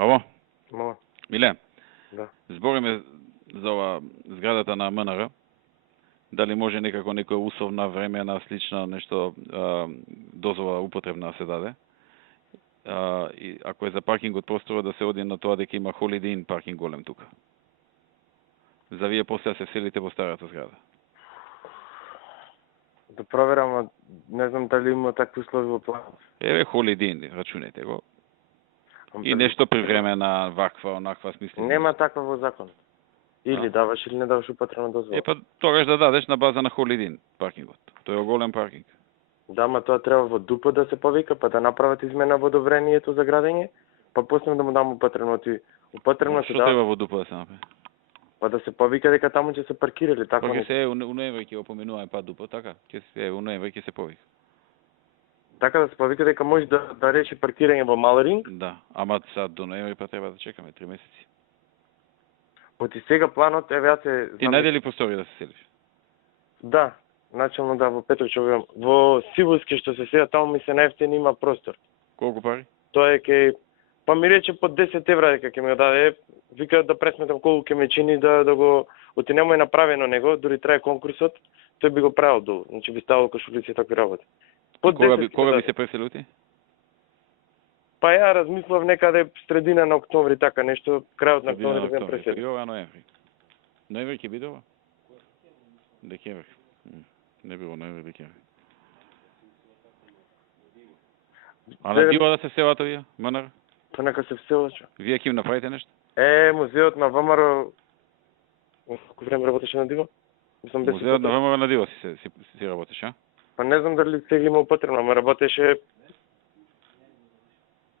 Ало? Мало. Миле, Да. збориме за ова зградата на МНР. Дали може некако некоја условна, времена, слична, нешто дозвола употребна да се даде? И ако е за паркингот простора да се оди на тоа дека има Holiday Inn паркинг голем тука. За вие после да се вселите во старата зграда. Да проверам, а не знам дали има такви услови во планот. Еве Holiday Inn, рачунете го. И нешто при време на ваква, онаква смисли. Нема таква во закон. Или даваш или не даваш употребна дозвола. Па тогаш да дадеш на база на Holiday Inn паркингот. Тој е голем паркинг. Да, ма тоа треба во ДУП да се повика, па да направат измена во одобрението за градење, па после да му дам употребно. Употребно се Што треба во ДУП да се направи? Па да се повика дека таму ќе се паркирали, така Па ќе се у ноември ќе го поминуваме па ДУП, така? Ќе се у ноември ќе се повика. Така да се повика дека може да реши паркирање во Малеринг. Да, ама сад до ноември па треба да чекаме 3 месеци. Оти сега планот еве ја се Ти најде ли простори да се селиш? Да, начално да во Петровчево. Во Сивуски што се седа таму ми се најефтин има простор. Колку пари? Тоа е кај па ми рече по 10 евра дека ќе ми го даде. Вика да пресметам колку ќе ме чини да го оти нема е направено него, дури трае конкурсот, тој би го правил долу. Значи би ставал кошулици и такви работи. Кога би се преселил ти? Па ја размислав некаде средина на октомври, така нешто, крајот на октомври да бидам преселен. Ова ноември. Ноември ќе биде ова? Декември. Не било ноември, декември. А на дива да се селат овие, МНР? Па нека се вселат. Вие ќе им направите нешто? Музеот на ВМРО колку време работеше на дива? Музеот на ВМРО на дива си работеше, а? Па не знам дали сега има употребно, ама работеше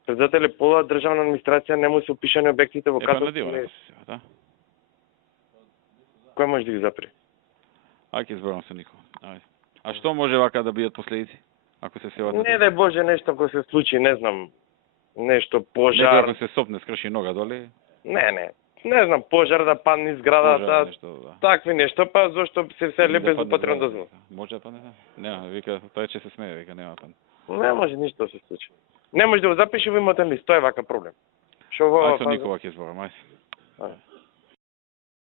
председателе пола државна администрација, не му се упишани објектите во катастар. На дива, да. Кој може да ги запре? Ајде зборам со никој. Ајде. А што може вака да бидат последици? Ако се селат? Не дај Боже нешто ако се случи, не знам. Нешто пожар. Некој ако се сопне скрши нога доли? Не. Не знам, пожар да падне зградата, такви нешто, па зошто се вселе без употребна дозвола? Може па не знам. Нема, вика, тој ќе се смее, вика нема па. Не може ништо да се случи. Не може да го запише во имотен лист, тоа е вака проблем. Што во Ајде со никога ќе зборам, ајде.